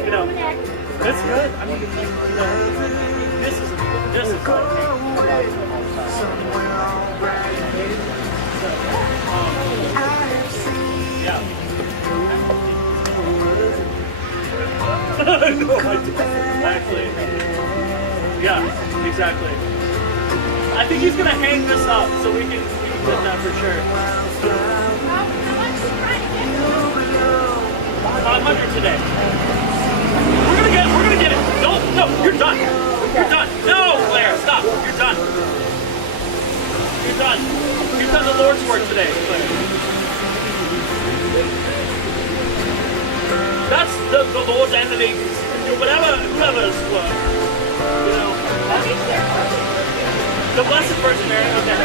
You know, that's good. I mean, you know, this is what yeah. No, I didn't. Actually. Yeah, exactly. I think he's gonna hang this up so we can get that for sure. 500 today. We're gonna get it. No, you're done. You're done. No, Claire, stop. You're done. You're done. You've done the Lord's work today, Claire. That's the Lord's entity. Whoever's, you know. The Blessed Virgin Mary. Okay.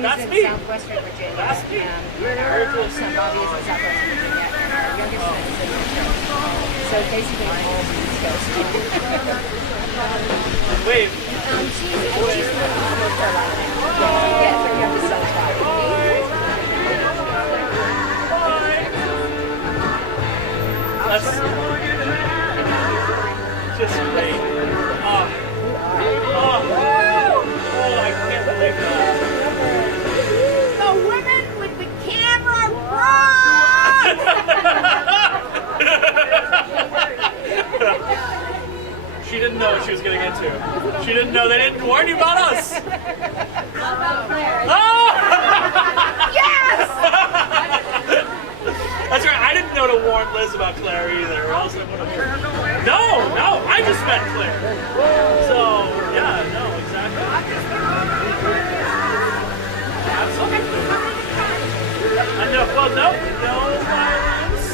That's me. Southwestern Virginia. That's me. Our son Bobby is in Southwestern Virginia, and our youngest son is in Minnesota. So basically, all the East Coast. Wait. She's from North Carolina. Yes, her youngest son is Bobby. That's just great. I can't believe that. She didn't know what she was getting into. She didn't know. They didn't warn you about us. Oh! Yes! That's right. I didn't know to warn Liz about Claire either. Or else I would have. No. I just met Claire. So yeah, no, exactly. Absolutely. I know. Well, no violence.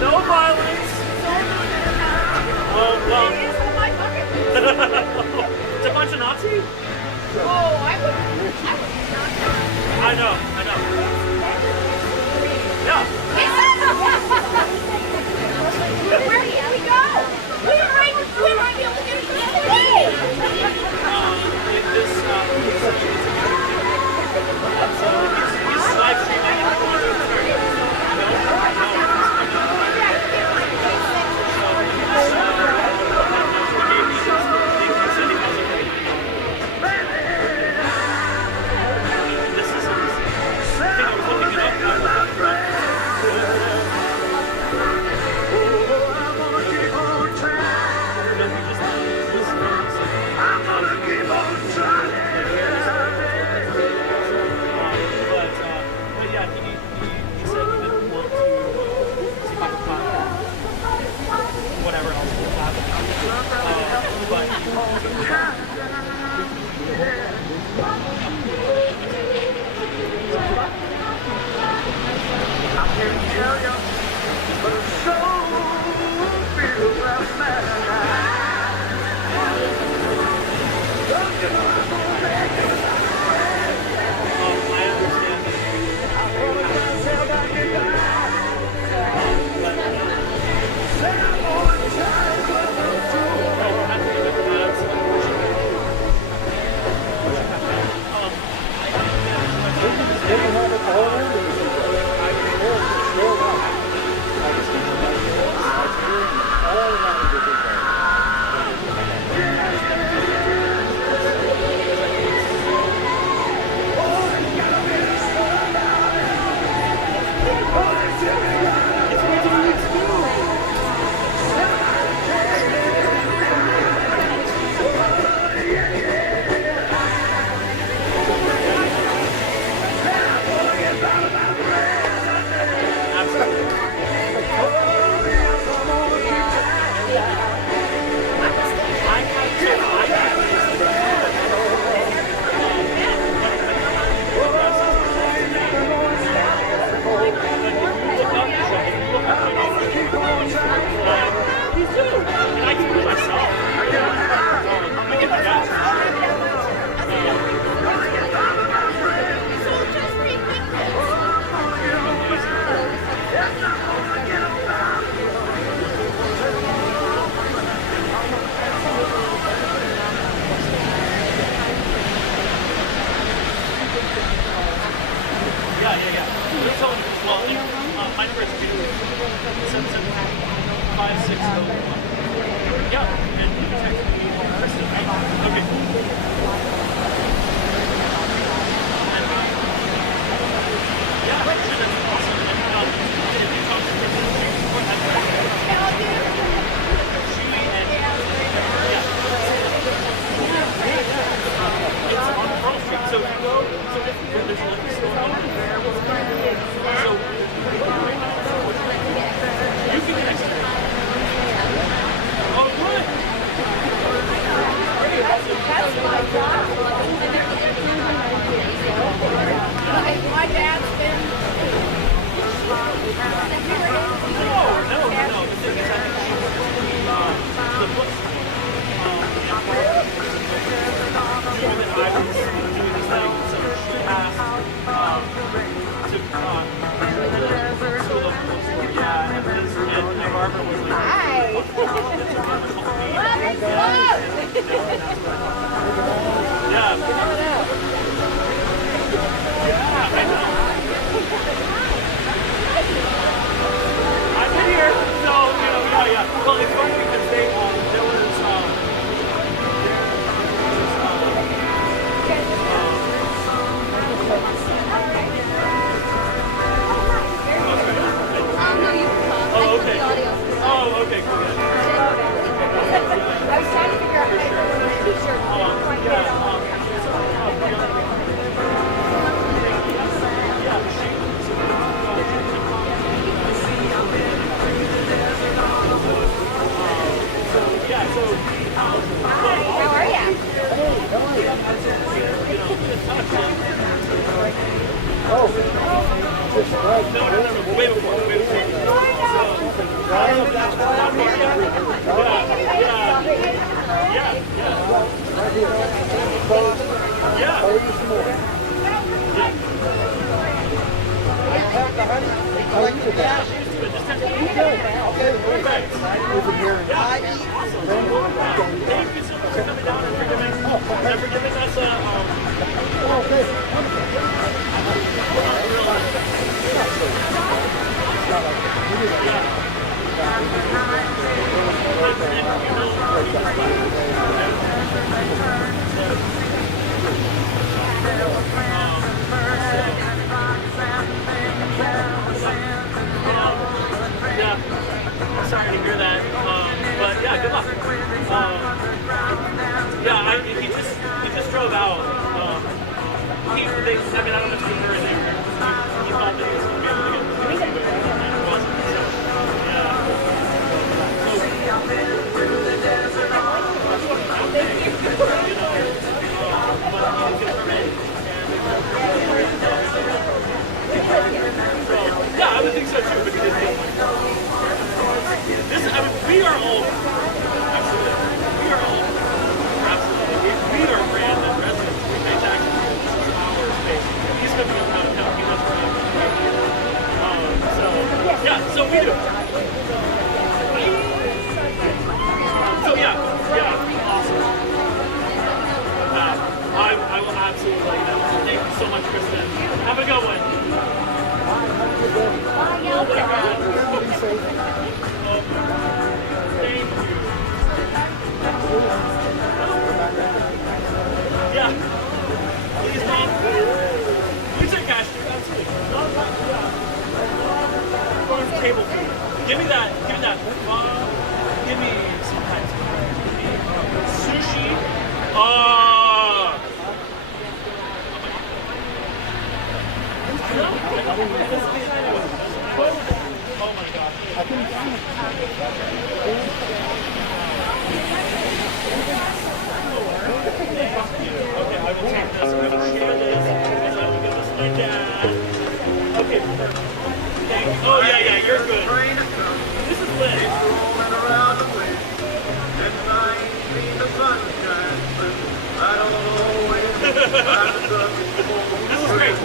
No violence. Oh well. It's a bunch of Nazi? Oh, I would. I know. Yeah. Where did we go? We might be able to get a good way. He's live streaming. Whatever else will happen. I can tell you, but it's so feel that Yeah. Perfect. Yeah. Awesome. Thank you so much for coming down and for giving us yeah. Sorry to hear that. But yeah, good luck. Yeah, he just drove out. I don't know if you were there. He thought that he was going to be able to get the and it wasn't. So, yeah. Yeah, I would think so too, but he didn't. We are old. Absolutely. We are old. Absolutely. We are brand and residents. We pay taxes. This is our space. He's coming out of town. He lives around. So, yeah, so we do. So, yeah, awesome. I will absolutely let you know. Thank you so much, Kristen. Have a good one. Yeah. Please, Mom. We took cash too, absolutely. Table food. Give me that. Give me some kind of sushi. Oh my god. Okay, I will take this. I'm going to share this. And I will give this to my dad. Okay, perfect. Thank you. Oh, yeah, you're good. This is lit. This is great.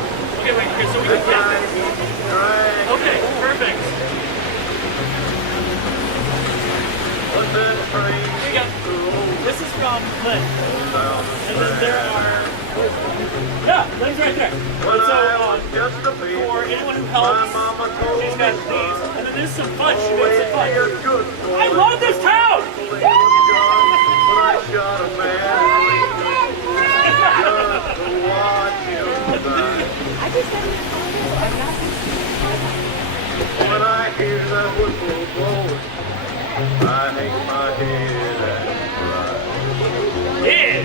Okay, wait, okay, so we can get this. Okay, perfect. Here you go. This is from Lynn. And then there are... Yeah, Lynn's right there. And so, for anyone who helps, she's got these. And then there's some fudge. She made some fudge. I love this town! When I hear that whistle blowing, I hang my head and cry. Yeah!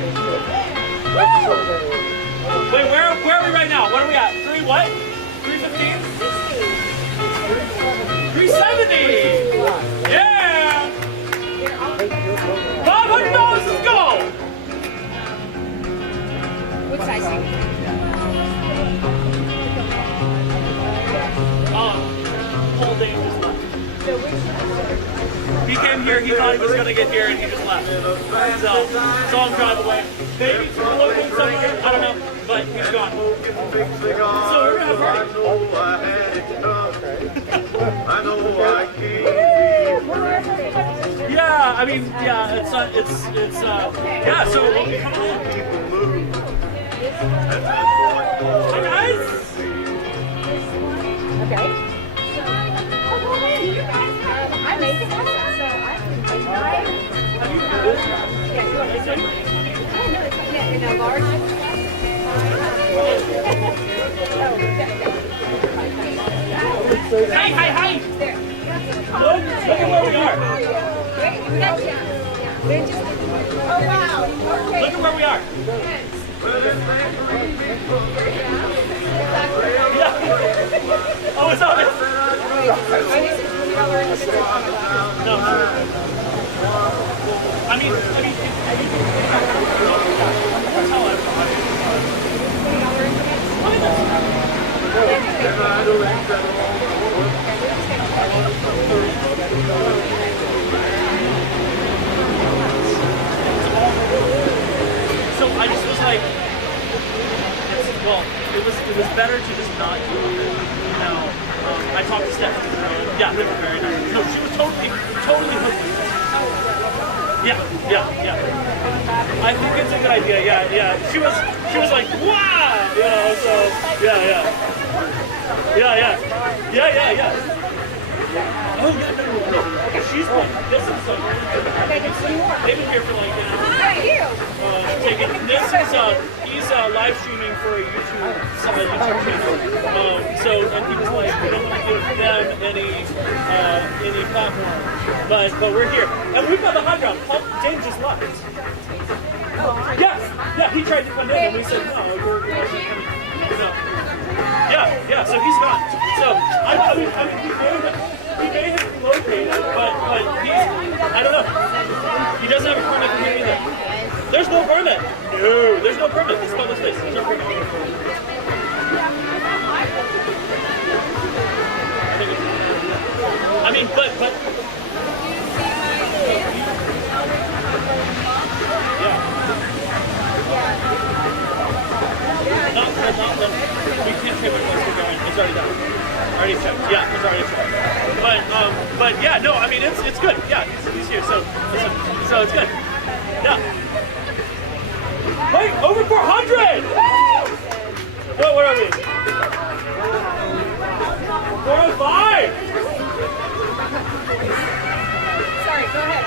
Wait, where are we right now? What are we at? 3 what? 315? 370! Yeah! $500, let's go! What size? Holding just left. He came here, he thought he was going to get here, and he just left. So, saw him drive away. Maybe to a local somewhere, I don't know, but he's gone. So we're going to have party. Yeah, I mean, yeah, yeah, so come on. Hi, guys. Okay. I made it myself, so I in a large. Hi. Look at where we are. Oh, wow. Okay. Look at where we are. Yeah. Oh, it's on it. No. I mean, So I just was well, it was better to just not do it. You know, I talked to Stephanie. Yeah, they were very nice. No, she was totally hooked. Yeah. I think it's a good idea. Yeah. She was like, wow, you know. So yeah. Oh yeah, no. Okay, she's been. This is like. They've been here for like. This is he's live streaming for a YouTube channel. So and he was like, we don't want to give them any platform, but we're here and we've got the high ground. James just left. Yeah, he tried to come in and we said no. You're no. Yeah. So he's not. So I mean, he may have relocated, but he's I don't know. He doesn't have a permit for me either. There's no permit. No, there's no permit. It's public space. There's no permit. I mean, but yeah. Not we can't say what place we're going. It's already done. Already checked. Yeah, it's already checked. But yeah, no, I mean it's good. Yeah, he's here, so it's good. Yeah. Wait, over 400! Woo! What are we? 405! Sorry, go ahead.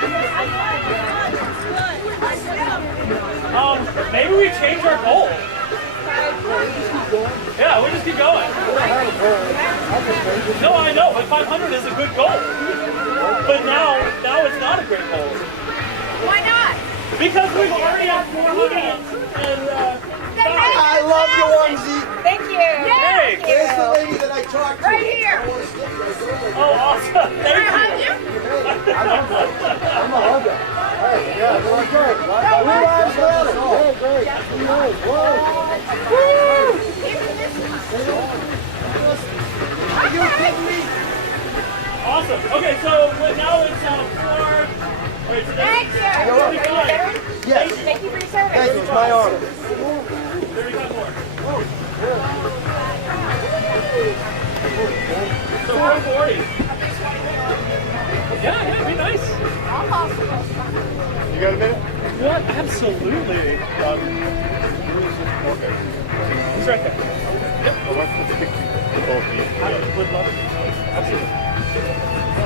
Maybe we change our goal. Yeah, we'll just keep going. No, I know, but 500 is a good goal. But now it's not a great goal. Why not? Because we've already had 400. And I love your onesie. Thank you. Hey, There's the lady that I talked to. Right here. oh, awesome. Thank you. I'm a hugger. Hey, yeah, doing great. We lives matter. Hey, great. Nice. Whoa. Woo! Are you kidding me? Awesome. Okay, so now it's 4. Wait, so Thank you. You're welcome. Yes. Thank you for your service. Thank you. It's my honor. 35 more. So 440. Yeah, it'd be nice. You got a minute? What? Absolutely. He's right there. Yep. I want to pick both of you. I would love it. Absolutely.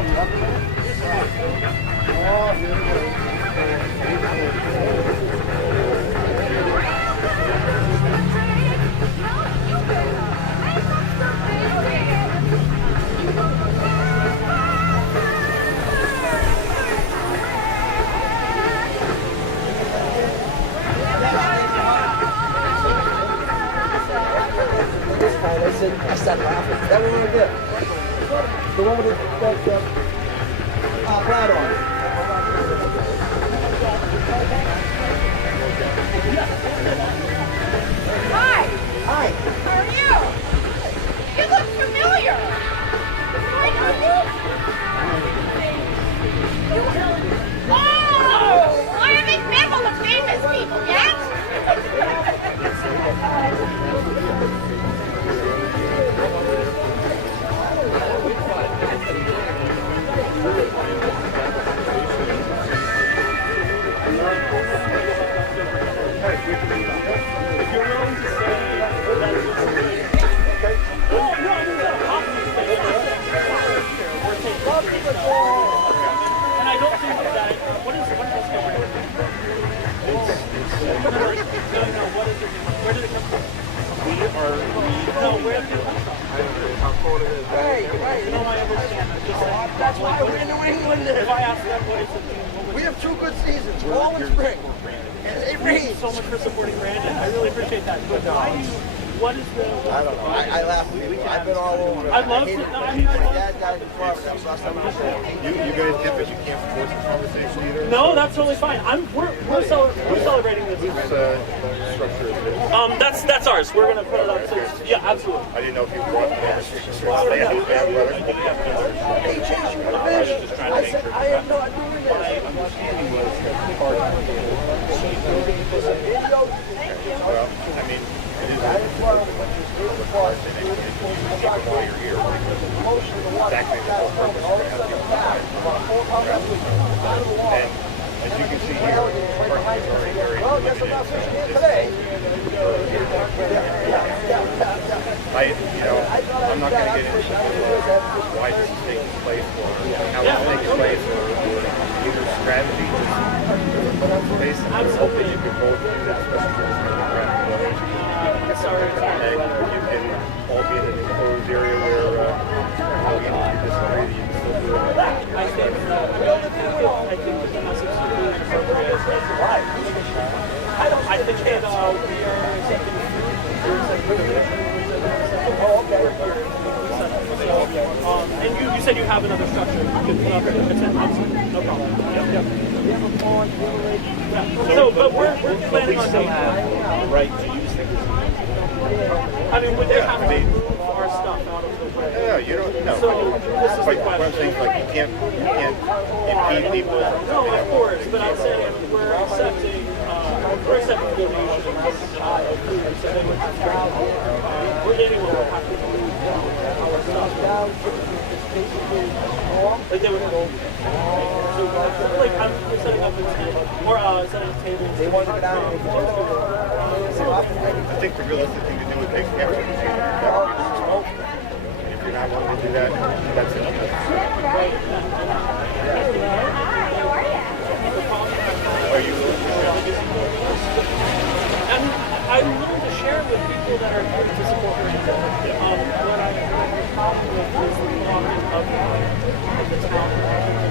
I started laughing. That one right there. The one with the pad on. Hi. Hi. How are you? You look familiar. I know you. Oh! I haven't met all the famous people yet. And I don't think that what is this company? What is it? Where did it come from? Where did it come from? Hey, No, I understand. that's why we're in New England. If I ask them what is it, We have 2 good seasons, fall and spring. And it thank you rains. so much for supporting Brandon. I really appreciate that. But why do you? What is the? I don't know. I laugh with you. I've been all over. I love to. No, I mean, I My love. dad died in Florida. That was last time I was there. You guys dip it. You can't force the conversation either. No, that's totally fine. We're celebrating this. Whose structure is this? That's ours. We're gonna put it up. So, yeah, absolutely. I didn't know if you brought the Hey, Chase, you want a fish? I said, I am not doing this. Well, I mean, it is. keep them while you're here. Exactly the whole purpose of having people. And as you can see here, parking is already very limited. I'm not going to get into why this is taking place or how it's taking place or either strategy. Basically, I'm hoping you can both do that, especially and you can all be in an enclosed area where even if you disagree, you can still do it. I think the message is really appropriate. I think that we are accepting and you said you have another structure. You can put up no problem. So, but we're planning on doing that. Right to use things. I mean, would they have to move our stuff out of the way? Yeah, you don't know. So this is the One question. thing, like you can't impede people. No, of course, but I'm saying we're accepting donations of food, so they would anyone would have to move our stuff. Like they would go. So like I'm setting up a tent or setting up tables. They want to get out. I think the realistic thing to do would take after the season. If you're not willing to do that, that's it. Are you willing to share? I'm willing to share with people that are here to support Brandon. What I have a problem with is the blocking of the town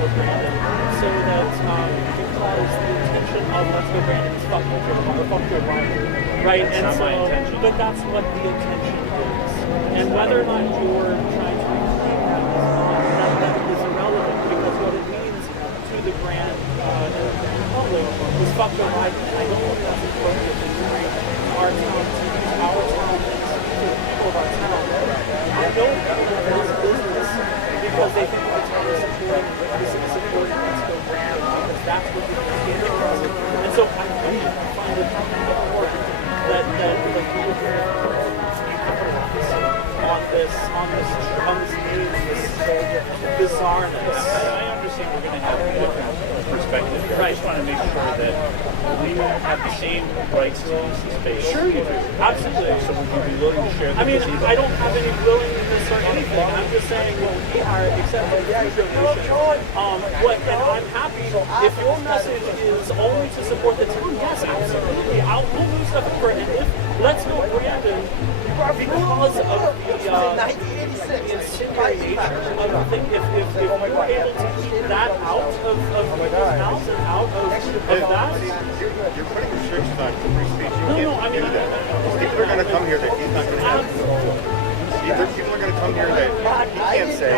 of Brandon, so that because the intention of Let's Go Brandon is fuck your life, right? And so, but that's what the intention is, and whether or not you're trying to reclaim that is irrelevant, because what it means to the grand public is fuck your life. I don't think that's appropriate to bring our town to our town and to the people of our town. I know people in this business because they think the town is supporting Let's Go Brand, because that's what the standard was. And so I really find it important that we would on this news, this bizarreness. I understand we're going to have a different perspective here. I just want to make sure that we have the same rights to use the space. Sure you do. Absolutely. So would you be willing to share the gazebo? I don't have any willingness or anything. I'm just saying we are accepting food donation. And I'm happy if your message is only to support the team. Yes, absolutely. We'll move stuff for it. And if Let's Go Brandon, because of the incendiary nature of the thing, if we're able to keep that out of people's mouths and out of that. You're putting restrictions on free speech. You No, I mean, do that. People are going to come here that he's not going to have. People are going to come here that he can't say,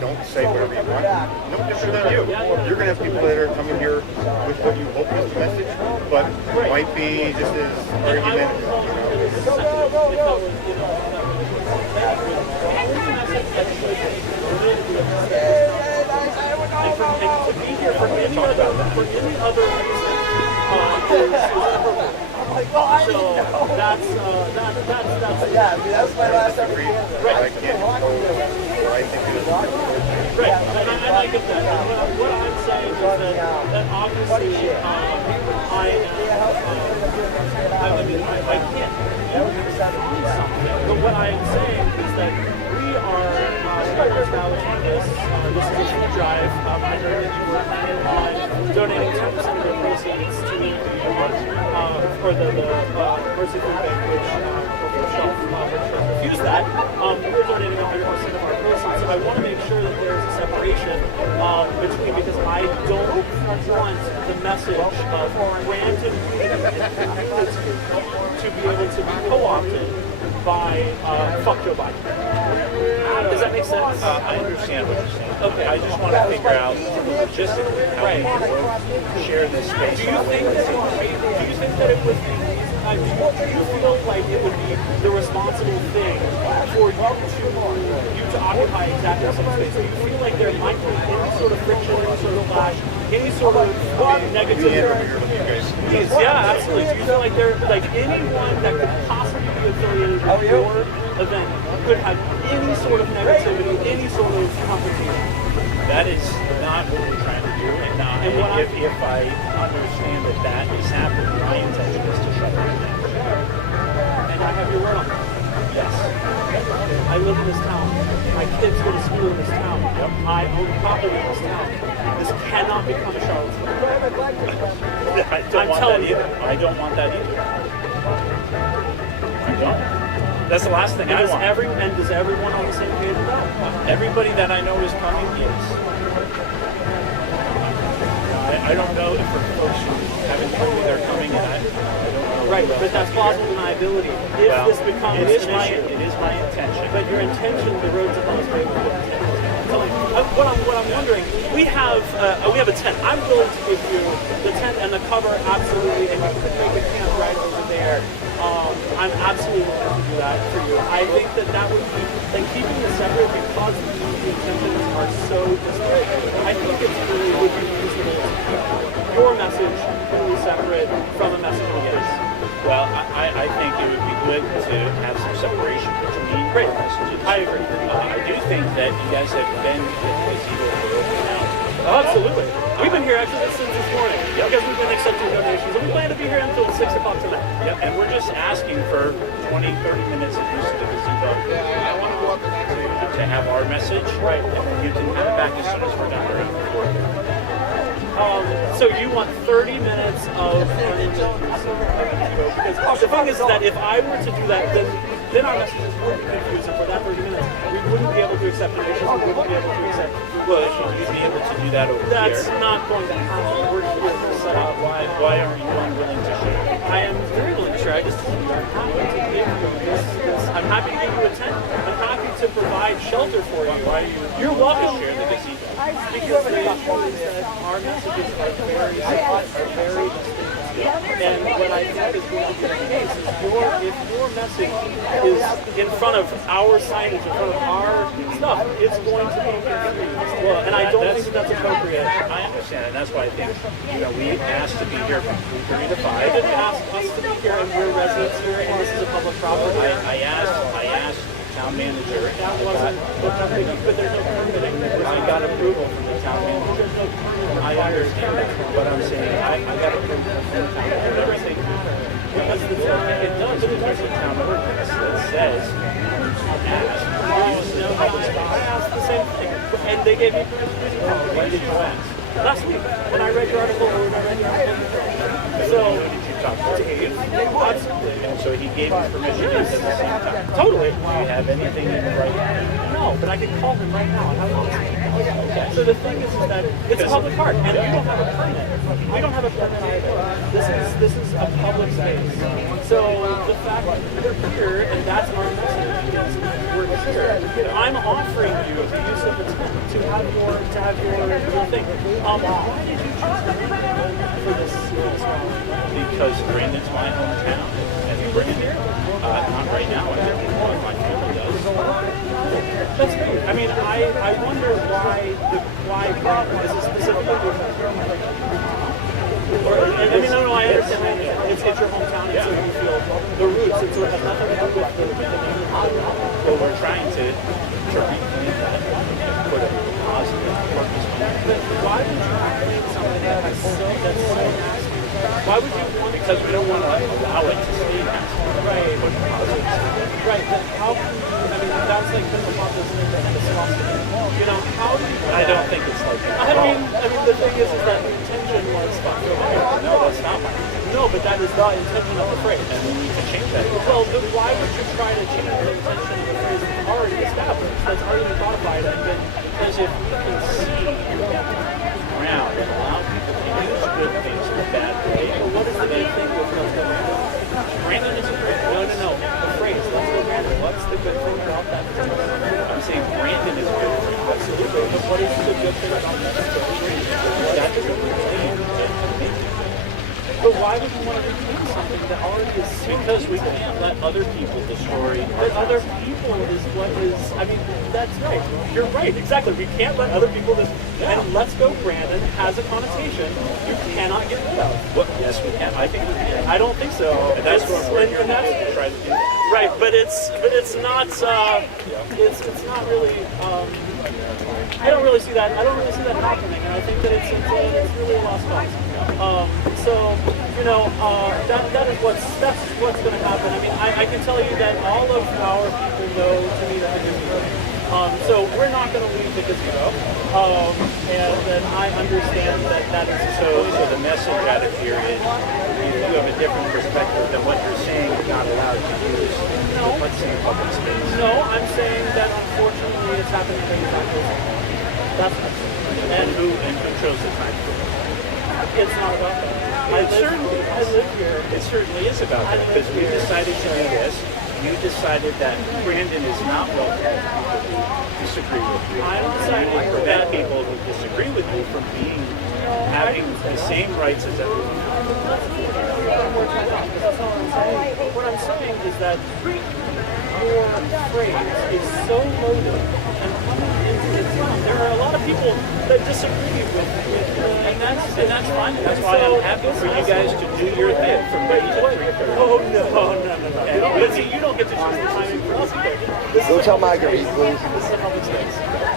don't say whatever you want. No different than you. You're going to have people that are coming here with what you hope is the message, but might be just as argument. And to be here for any other reason so that's that's my last ever right. And I get that. And what I'm saying is that obviously I can't do something. But what I am saying is that we are establishing this. This is a food drive. I know that you were planning on donating 10% of the proceeds to the Vermont Food Bank, which refused that. We're donating 100% of our proceeds. So I want to make sure that there's a separation between, because I don't want the message of random to be able to be co-opted by fuck Joe Biden. Does that make sense? I understand what you're saying. Okay. I just want to figure out logistically how we can share this space. Do you think that it would be? Do you feel like it would be the responsible thing for you to occupy exactly the same space? Do you feel like there might be any sort of friction, any sort of clash, any sort of negativity? Yeah, absolutely. Do you feel like there, like anyone that could possibly be affiliated with your event could have any sort of negativity, any sort of confrontation. That is not what we're trying to do, and what if I understand that is happening, my intention is to shut it down. And I have your word on that. Yes. I live in this town. My kids go to school in this town. I own property in this town. This cannot become Charlottesville. I don't want that either. I don't want that either. I don't. That's the last thing I want. And does everyone on the same page with that? Everybody that I know is coming, yes. I don't know if for folks who haven't told me they're coming, and I don't know. Right, but that's plausible deniability. If this becomes it is an issue. It is my intention. But your intention, the roads are not paved. What I'm wondering, we have a tent. I'm willing to give you the tent and the cover, absolutely, and you could make a camp right over there. I'm absolutely willing to do that for you. I think that would be, like, keeping it separate because the intentions are so disparate. I think it really would be reasonable to keep your message completely separate from a message of yes. Well, I think it would be good to have some separation between our messages. I agree. I do think that you guys have been at the gazebo for over an hour. Oh, absolutely. We've been here actually since this morning because we've been accepting donations. And we plan to be here until 6 o'clock tonight. Yep, and we're just asking for 20, 30 minutes of use of the gazebo. I want to go up the next day. To have our message, right? And you can have it back as soon as we're done. So you want 30 minutes of because the thing is that if I were to do that, then our messages would be confusing for that 30 minutes. We wouldn't be able to accept donations. We wouldn't be able to accept. Well, you'd be able to do that over That's here. not going to happen. We're here to set up. Why aren't you unwilling to share? I am very willing to share. I just I'm happy to give you this. I'm happy to give you a tent. I'm happy to provide shelter for you. Why are you? You're welcome. Share the gazebo. Because they believe that our messages are very distinct. And what I think is going to be the case is if your message is in front of our signage, in front of our stuff, it's going to be confused. Well, and I don't think that's appropriate. I understand, and that's why I think we asked to be here from 3:30 to 5. I didn't ask us to be here, and we're residents here, and this is a public property. I asked the town manager. That wasn't, but there's no permitting. I got approval from the town manager. I understand that, but I'm saying I got approval from the town manager. Everything. Because it does. There's a town ordinance that says I asked the same thing, and they gave me permission. When did you ask? Last week, when I read your article, So, did you talk to Dave? Absolutely. And so he gave you permission to use it at the same time. Totally. Do you have anything in writing? No, but I can call him right now. So the thing is that it's a public park, and we don't have a permit. We don't have a permit either. This is a public space. So the fact that we're here, and that's our message, is we're here. I'm offering you the use of the tent to have your thing. Why did you choose to for this rally? Because Brandon's my hometown, and Brandon, not right now, I think my family does. That's great. I mean, I wonder why this is specifically no, I understand. It's your hometown, and so you feel the roots, and so it has nothing to do with the name of the Well, we're trying to reclaim that, put a positive purpose on it. But why would you reclaim something that's so nasty? Why would you want? Because we don't want to allow it to stay nasty. Right. Put positive stuff. Right, but how can you, that's like the hypocrisy and the philosophy. How do you... I don't think it's like that. I mean, the thing is that the intention was No, that's not my intention. No, but that is the intention of the phrase. And we need to change that. Well, then why would you try to change the intention of the phrase that's already established, that's already been codified, and then, because if we can see Around and allow people to use good things in a bad way. well, what is the main thing with Let's Go Brandon? Brandon is a great No. The phrase, Let's Go Brandon. What's the good thing about that? I'm saying Brandon is good. Absolutely. But what is the good thing about that? That's a good thing. But why would you want to retain something that already is sealed? Because we can't let other people destroy. But other people is what is, I mean, that's right. You're right, exactly. We can't let other people and let's go Brandon has a connotation you cannot get rid of. Well, yes, we can. I think we can. I don't think so. And that's what we're and that's, to try to do. right, but it's not it's not really I don't really see that happening, and I think that it's really a lost cause. So you know that is what's going to happen. I mean, I can tell you that all of our people know to me that the gazebo. So we're not going to leave the gazebo, and then I understand that is So the message out of here is you have a different perspective than what you're saying you're not allowed to use. Let's say public space. No, I'm saying that unfortunately it's happening every time. That's what I'm saying. And who chose the time? It's not about that. I live here. It certainly is about that because we decided to do this. You decided that Brandon is not welcome to people who disagree with you. I decided And prevent people who disagree with you from having the same rights as everyone else. That's all I'm saying. What I'm saying is that your phrase is so loaded and coming into the town. There are a lot of people that disagree with And that's fine. That's why I'm happy for you guys to do your thing from 8 to 3:30. Oh no. But see, you don't get to choose the timing for us either. This Go is tell Marguerite, please. This is a public space.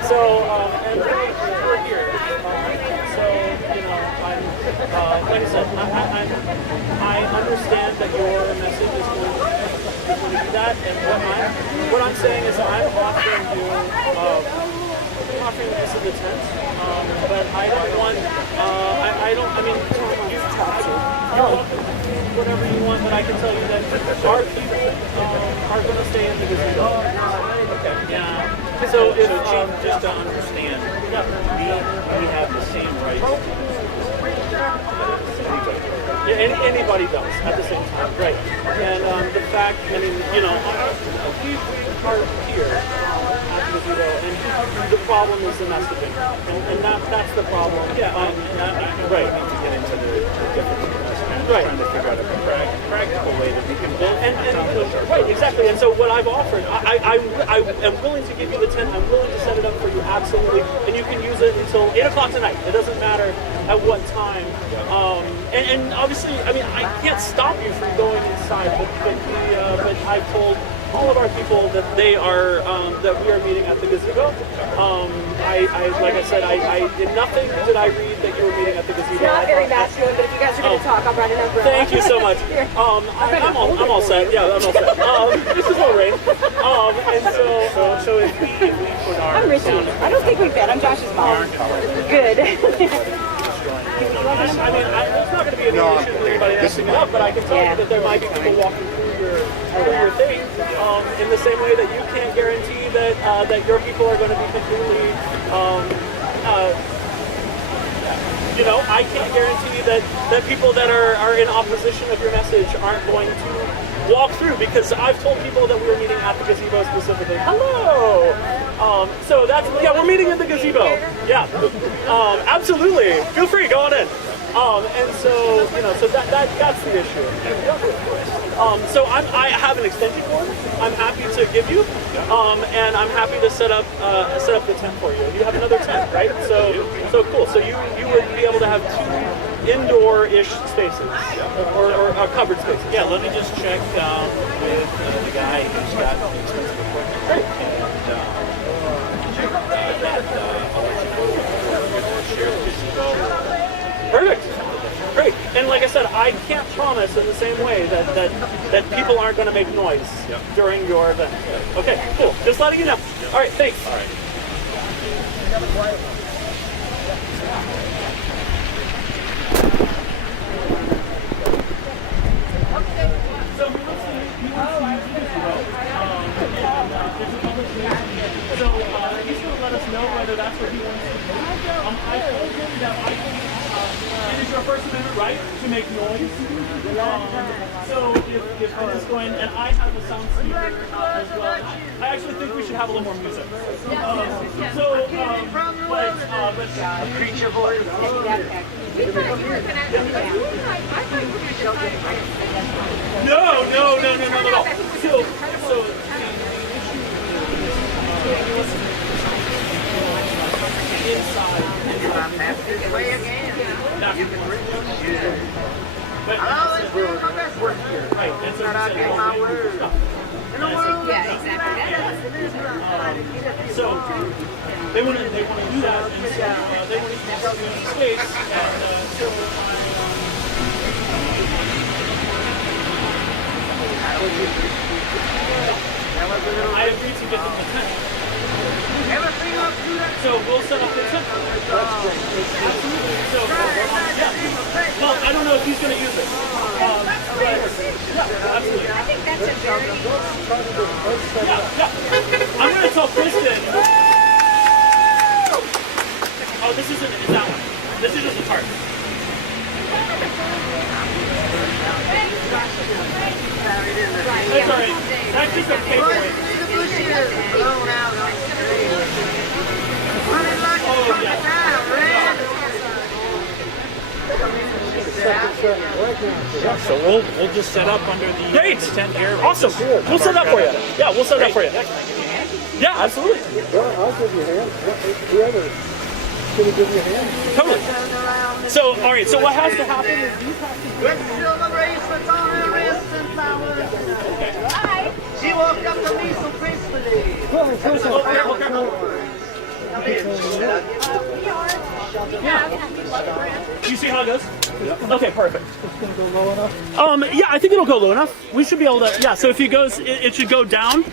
So, and we're here. So, you know, like I said, I understand that your message is going to do that, and what I'm saying is I'm offering you this as a tent, but I don't want, I mean, you're welcome, whatever you want, but I can tell you that our people are going to stay in the gazebo. Okay. Yeah. So, Chief, just to understand, we have the same rights. yeah, anybody does at the same time, right? And the fact, I mean, you know, we are here at the gazebo, and the problem is the messaging, and that's the problem. Yeah, right. To get into the difference. Right. Trying to figure out a practical way that we can build. And right, exactly. And so what I've offered, I am willing to give you the tent. I'm willing to set it up for you, absolutely. And you can use it until 8 o'clock tonight. It doesn't matter at what time. And obviously, I mean, I can't stop you from going inside, but I've told all of our people that they are that we are meeting at the gazebo. Like I said, in nothing did I read that you were meeting at the gazebo. It's not very masculine, but if you guys are going to talk, I'll run an umbrella. Thank you so much. I'm all set. Yeah, I'm all set. This is all right. And So if we put our I'm Richie. I don't think we've been. I'm Josh's mom. Good. I mean, it's not going to be an issue with anybody messing it up, but I can tell you that there might be people walking through your thing in the same way that you can't guarantee that your people are going to be completely, you know, I can't guarantee that people that are in opposition of your message aren't going to walk through, because I've told people that we were meeting at the gazebo specifically. Hello! So that's, yeah, we're meeting at the gazebo. Yeah, absolutely. Feel free, go on in. And so, you know, so that's the issue. So I have an extension cord. I'm happy to give you, and I'm happy to set up the tent for you. You have another tent, right? So cool. So you would be able to have 2 indoor-ish spaces, or covered spaces. Yeah, let me just check with the guy who's got the expensive equipment. Great. And I'll let you know for shared gazebo. Perfect. Great. And like I said, I can't promise in the same way that people aren't going to make noise during your event. Okay, cool. Just letting you know. All right, thanks. All right. So he's going to let us know whether that's what he wants to do. I told him that I think is your First Amendment right to make noise. So if this is going, and I have a sound speaker as well. I actually think we should have a little more music. Preach your voice. No. Inside. This way again. You can reach. But, I'll always do my best work here. right, and so But I get my word. In the world, Yeah, exactly. So they want to do that, and so they want to use the space, and so I agreed to get them the tent. everything up to that. So we'll set up the tent. Absolutely. So yeah. Well, I don't know if he's going to use it. But yeah, absolutely. I think that's a very Yeah. I'm going to tell Kristen. Oh, this isn't. It's that one. This is just a tart. That's all right. That's just a paper. The bushes blown out on the street. Running like a trumpet down, red. So we'll just set up under the Great. tent here. Awesome. We'll set that for you. Yeah, we'll set that for you. Yeah, absolutely. I'll give you a hand. Whoever. Can we give you a hand? Totally. So, all right. So what has to happen is With silver bracelets on her wrists and flowers. She walked up to me so gracefully. you see how it goes? Okay, perfect. Yeah, I think it'll go low enough. We should be able to. Yeah. So if it goes, it should go down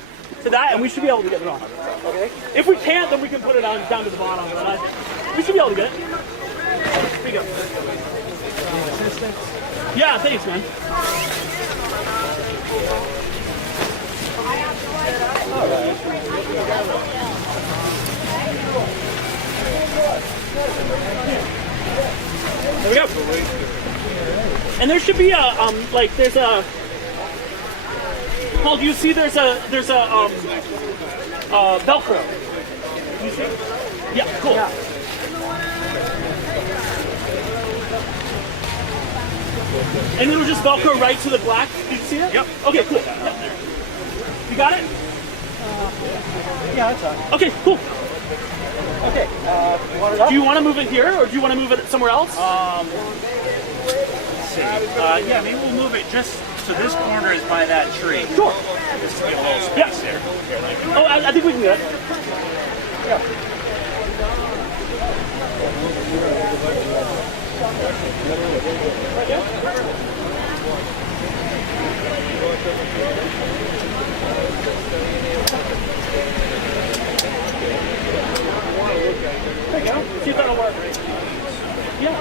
to that, and we should be able to get it on. Okay. If we can't, then we can put it down to the bottom. But we should be able to get it. Here you go. Yeah, thanks, man. There we go. And there should be a like there's a. Paul, do you see there's a Velcro? You see? Yeah, cool. Yeah. And it'll just Velcro right to the black. Did you see it? Yep. Okay, cool. Yep. You got it? Yeah, that's all. Okay, cool. Okay. Do you want to move it here, or do you want to move it somewhere else? Let's see. Yeah, maybe we'll move it just so this corner is by that tree. Sure. Just to get a little space there. Oh, I think we can do it. There you go. See if that'll work. Yeah.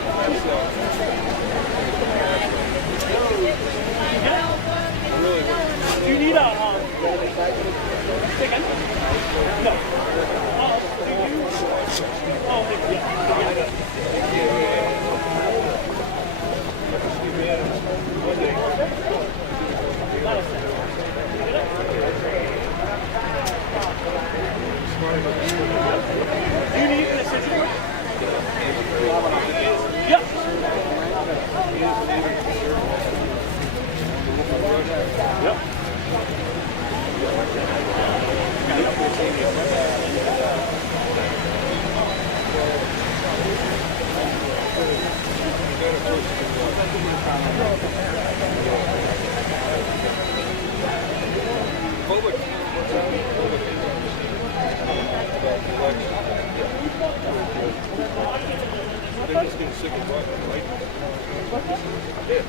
Do you need a chicken? No. Do you? Oh, yeah. Do you need an assistant? Yeah. Yep. They're just getting sick of walking, right? Yeah.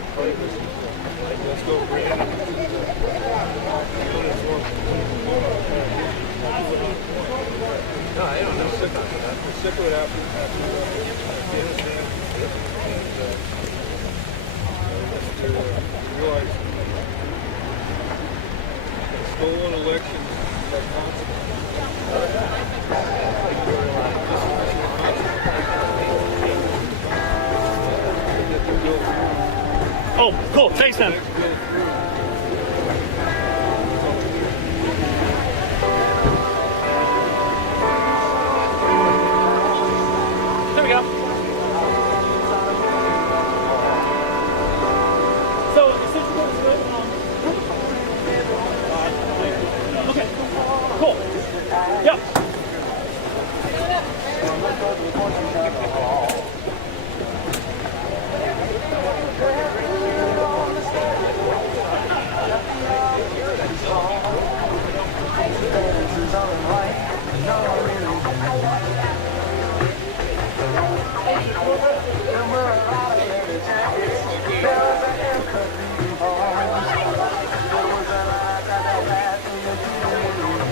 Let's go, Brianna. No, I don't know. Sick of it. They're sick of it after Afghanistan. And realize stolen elections have consequences. Oh, cool. Thanks, man. There we go. So, since we're going to okay. Cool. Yep.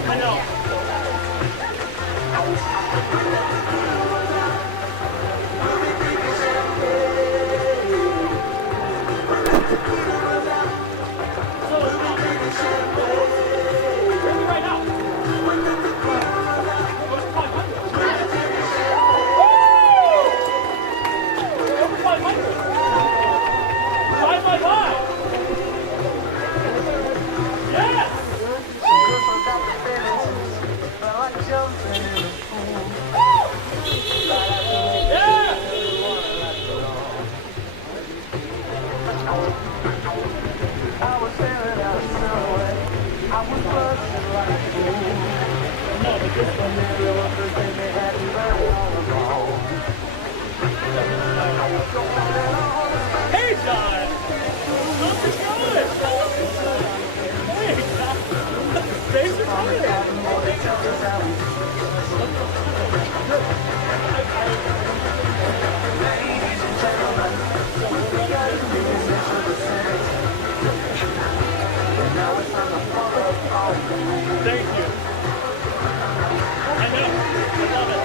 I know. Right now. Over 500. 555. Yes. Hey, John! How's it going? Hey, John! Thanks for coming! Thank you. I know. I love it.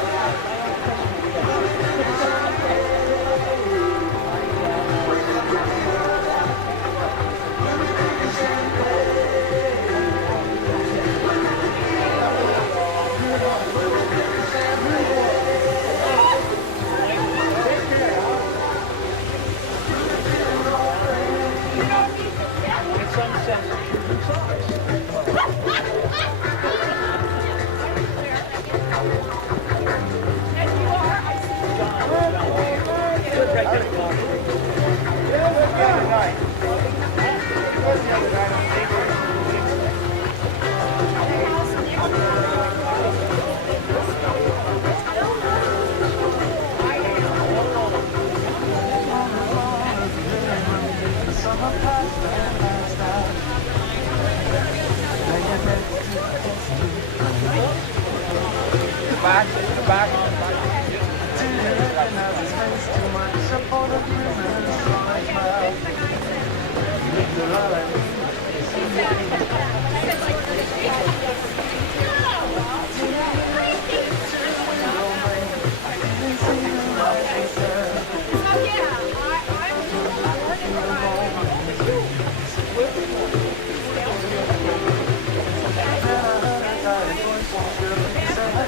In some sense,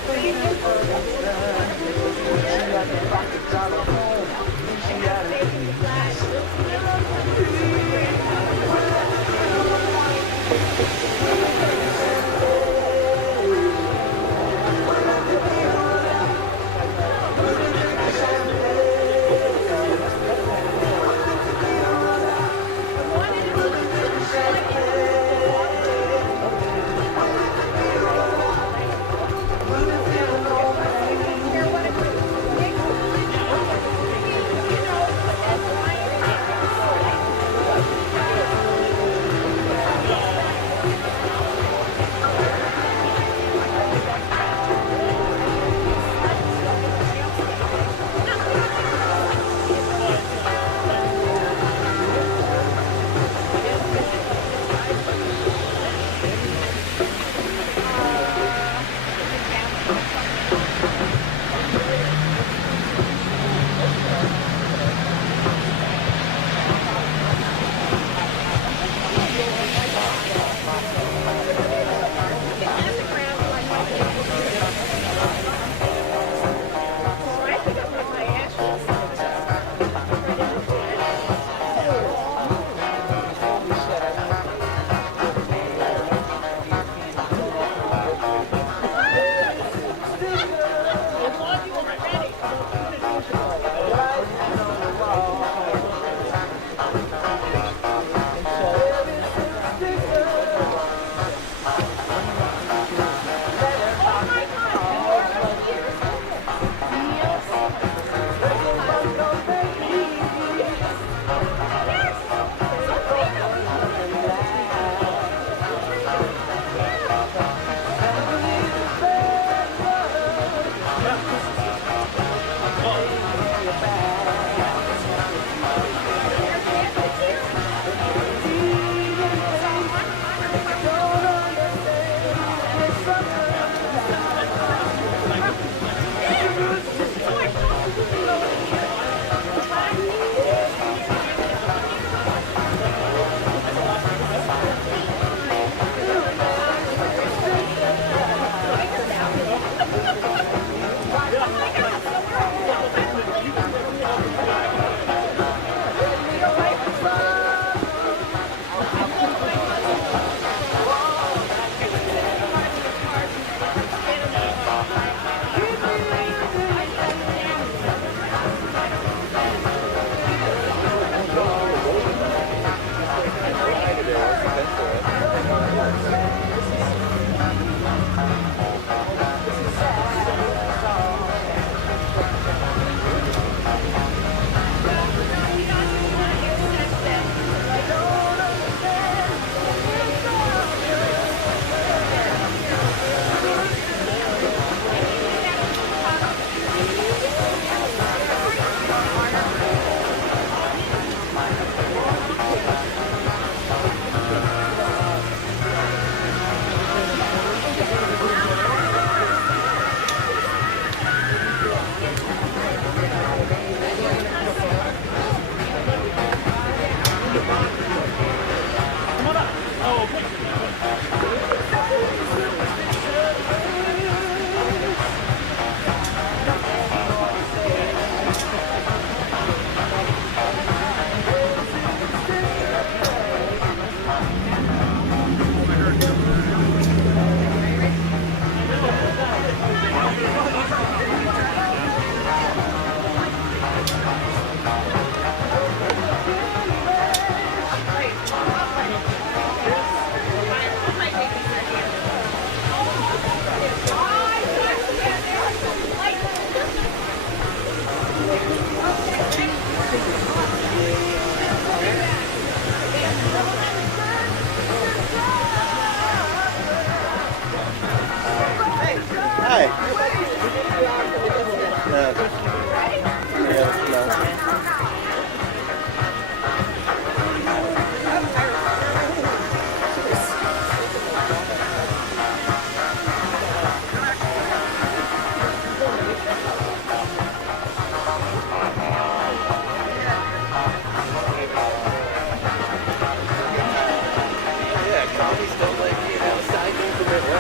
Thank you.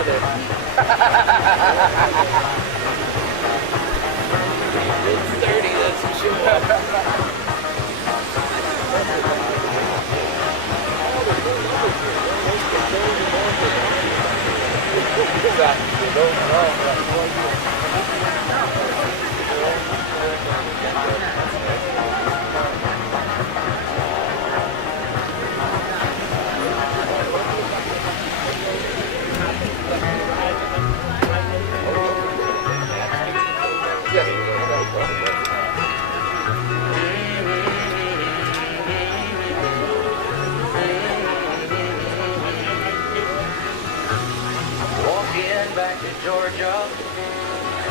it. It's 30, that's for sure. Walking back to Georgia,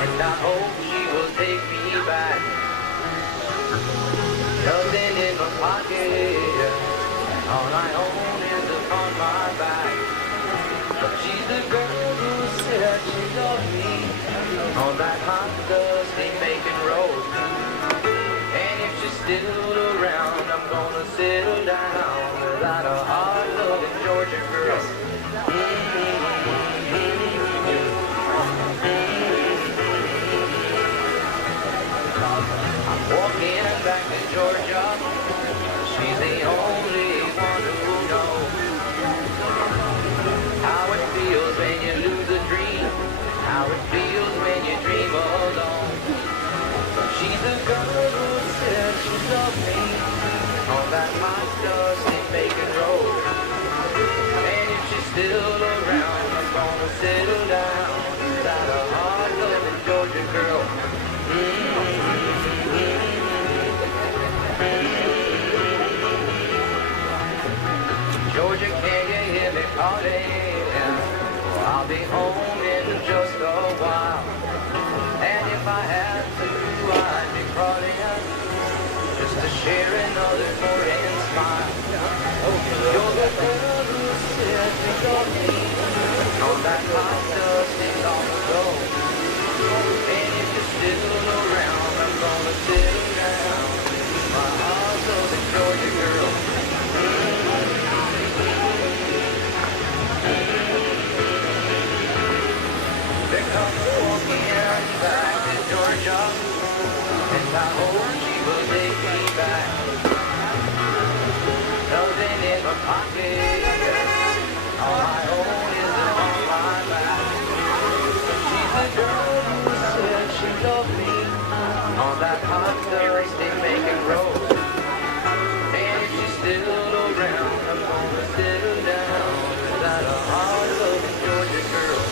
and I hope she will take me back. Nothing in my pocket, all I own is upon my back. She's the girl who said she loved me on that hot, dusty Macon road. And if she's still around, I'm gonna settle down without a hard-loving Georgia girl. Walking back to Georgia, she's the only one who knows how it feels when you lose a dream, how it feels when you dream alone. She's the girl who said she loved me on that hot, dusty Macon road. And if she's still around, I'm gonna settle down without a hard-loving Georgia girl. Georgia, can you hear me calling? I'll be home in just a while. And if I had to, I'd be crawling just to share another morning smile. You're the girl who said she loved me on that hot, dusty summer road. And if you're still around, I'm gonna sit down. My heart's loving Georgia girl. Walking back to Georgia, and I hope she will take me back. Nothing in my pocket, all I own is on my back. She's the girl who said she loved me on that hot, dusty Macon road. And if she's still around, I'm gonna settle down without a hard-loving Georgia girl.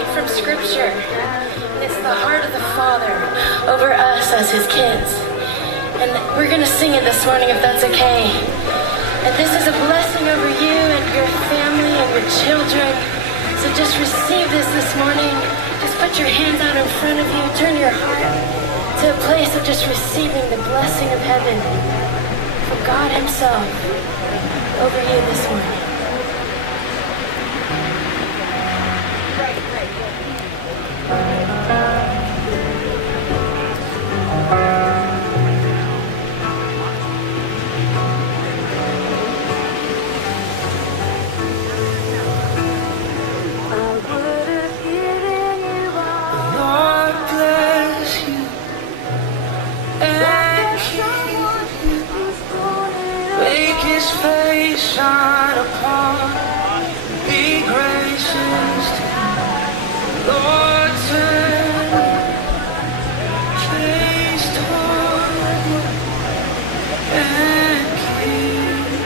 straight from Scripture. And it's the heart of the Father over us as His kids. And we're going to sing it this morning if that's okay. And this is a blessing over you and your family and your children. So just receive this morning. Just put your hands out in front of you. Turn your heart to a place of just receiving the blessing of heaven from God Himself over you this morning. Shine upon, be gracious to Lord, turn face toward you and keep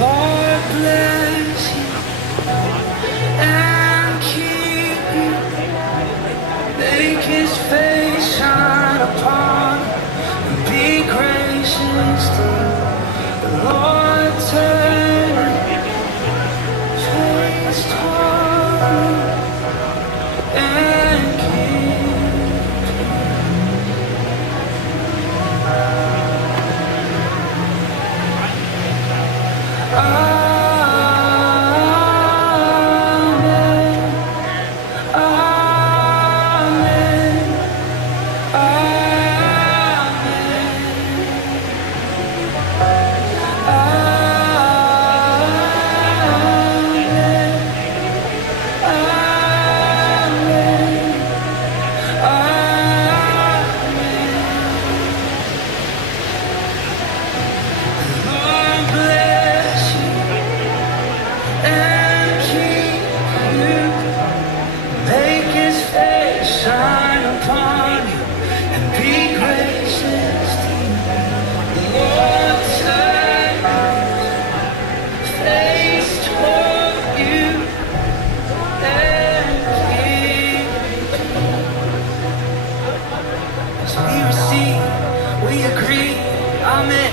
Lord bless you and keep you. Make His face shine upon and be gracious to you. The Lord turn face toward you and keep we agree, amen.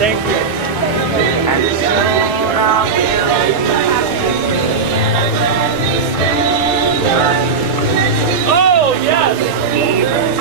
Thank you. And soon I'll be Oh, yes. even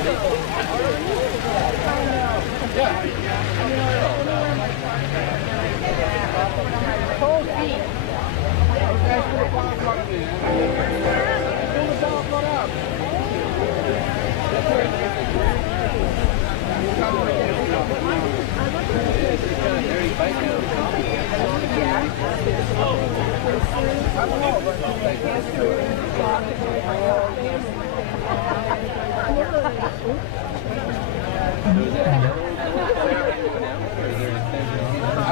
I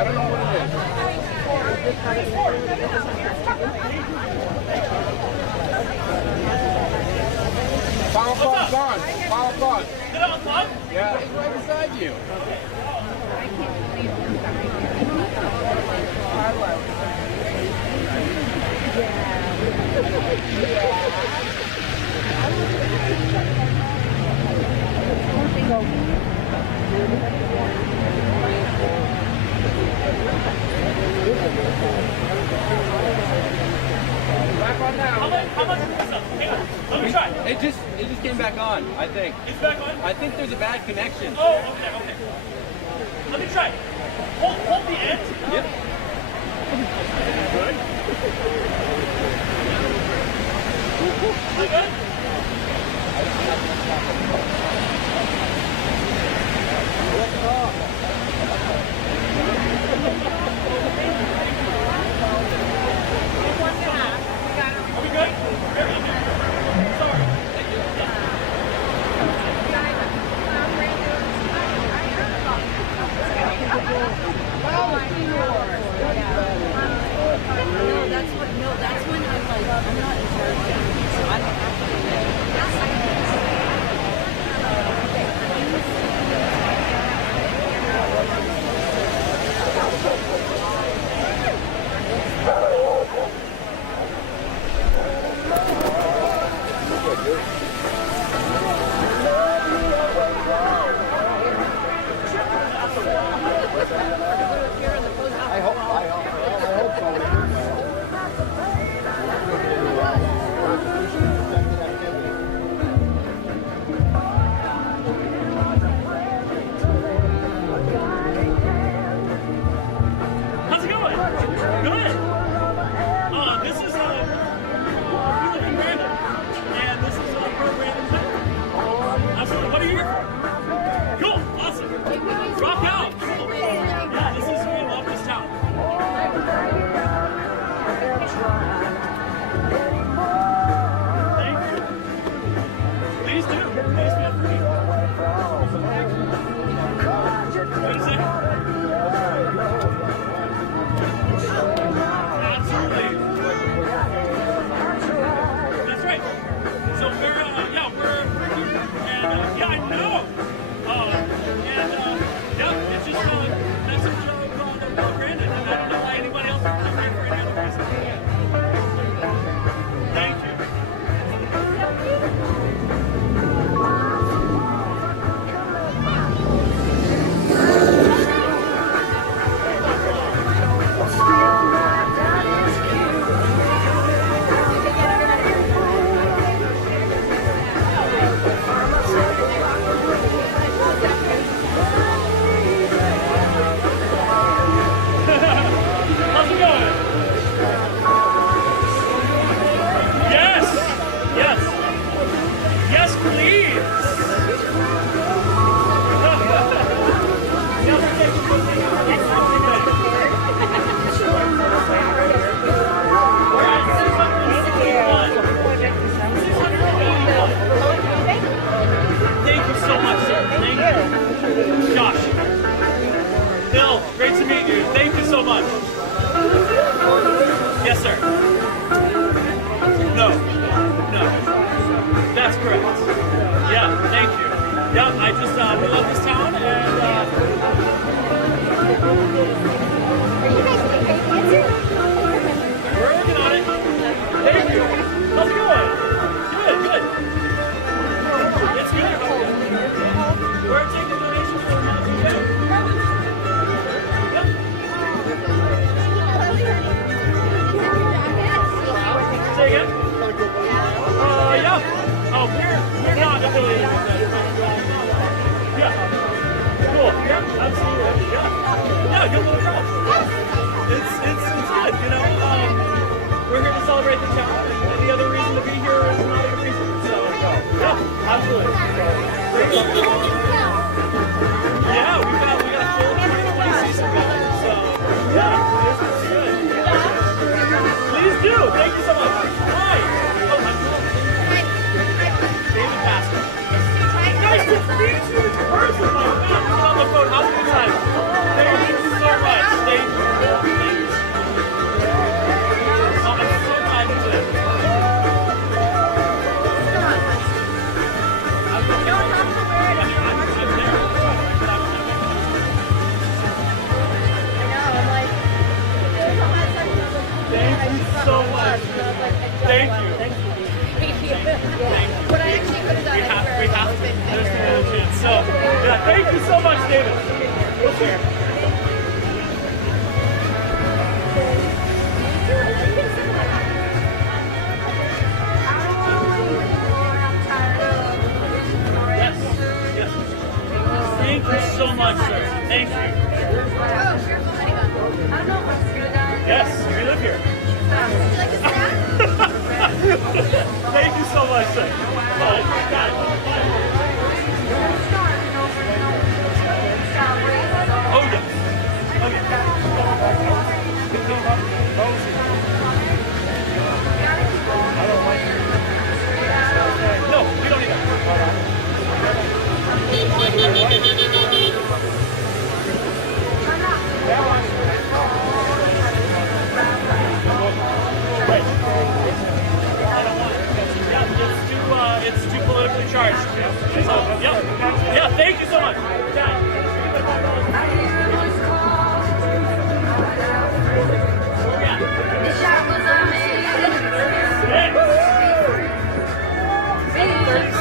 don't know what it is. Final thoughts on. Final thoughts. Sit on the Yeah, he's right beside you. Back on now. How much is this up? Hang on. Let me try. It just came back on, I think. It's back on? I think there's a bad connection. Oh, okay. Let me try. Hold the end. Yep. Good. Is that good? Are we good? Very good. Sorry. That's when I'm like, I'm not in charge yet, so I don't have to do it. How's it going? Good. This is we live in Brandon, and this is for Brandon. Absolutely. What are you here for? Cool. Awesome. Rock out. Cool. Yeah, this is we love this town. Thank you. Please do. Please feel free. What is it? Absolutely. That's right. So we're here, and I know. Yeah, it's just a message of Brandon, and I don't know why anybody else would come here for any other reason. Thank you. How's it going? Yes! Yes! Yes, please! Thank you so much, sir. Thank you. Josh. Bill, great to meet you. Thank you so much. Yes, sir. No. That's correct. Yeah, thank you. Yeah, I just, we love this town, and, we're working on it. Thank you. How's it going? Good. It's good. We're taking donations for Vermont Food Bank. Yep. Say again? Yeah. Oh, we're not affiliated with them. it's good, you know. We're here to celebrate the town, and any other reason to be here is not a good reason. So, yeah, absolutely. Yeah, we got a full 2020 season going. So, yeah, this is good. Please do. Thank you so much. Hi. Oh, my God. David Pascal. Nice to meet you in person, my God. You're on the phone. How's the time? Thank you so much. Thank you. Oh, I'm so glad you did. Thank you so much. Thank you. Thank you. What I actually could have done We have to. There's no other chance. So, yeah, thank you so much, David. We'll share. Yes. Yes. Thank you so much, sir. Thank you. Yes, we live here. Thank you so much, sir. Oh, yes. Okay. No, we don't need that. Right. It's too politically charged. So, yeah, thank you so much.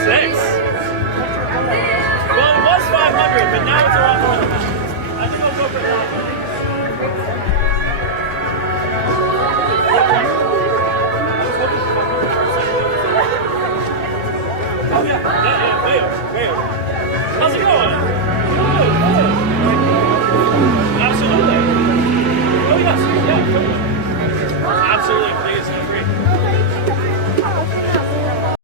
Six. Well, it was 500, but now it's a lot more than that. I think I'll go for that.